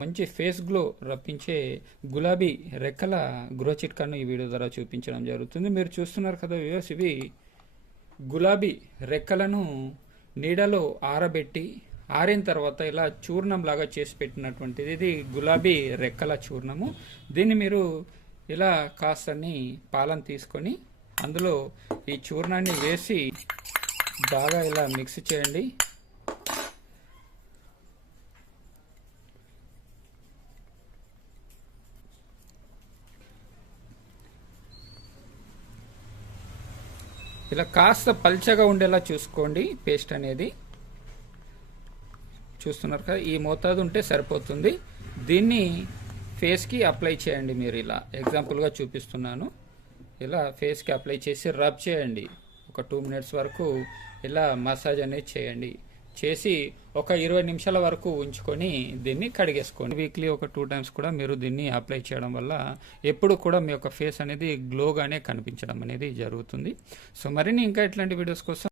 మంచి face glow రప్పించే గులాబీ రెక్కల గృహ చిట్కాను ఈ వీడియో ద్వారా చూపించడం జరుగుతుంది. మీరు చూస్తున్నారు కదా వ్యూవర్స్ ఇవి గులాబీ రెక్కలను నీడలో ఆరబెట్టి ఆరిన తర్వాత ఇలా చూర్ణం లాగా చేసి పెట్టినటువంటిది. ఇది గులాబీ రెక్కల చూర్ణము. దీన్ని మీరు ఇలా కాస్తని పాలను తీసుకొని అందులో ఈ చూర్ణాన్ని వేసి బాగా ఇలా మిక్స్ చేయండి. ఇలా కాస్త పల్చగా ఉండేలా చూసుకోండి పేస్ట్ అనేది. చూస్తున్నారు కదా ఈ మోతాదు ఉంటే సరిపోతుంది. దీన్ని ఫేస్కి అప్లై చేయండి మీరు ఇలా. ఎగ్జాంపుల్గా చూపిస్తున్నాను. ఇలా ఫేస్కి అప్లై చేసి రబ్ చేయండి. ఒక టూ మినిట్స్ వరకు ఇలా మసాజ్ అనేది చేయండి. చేసి ఒక ఇరవై నిమిషాల వరకు ఉంచుకొని దీన్ని కడిగేసుకోండి. వీక్లీ ఒక టూ టైమ్స్ కూడా మీరు దీన్ని అప్లై చేయడం వల్ల ఎప్పుడు కూడా మీ యొక్క ఫేస్ అనేది గ్లోగానే కనిపించడం అనేది జరుగుతుంది. సో మరిన్ని ఇంకా ఇట్లాంటి వీడియోస్ కోసం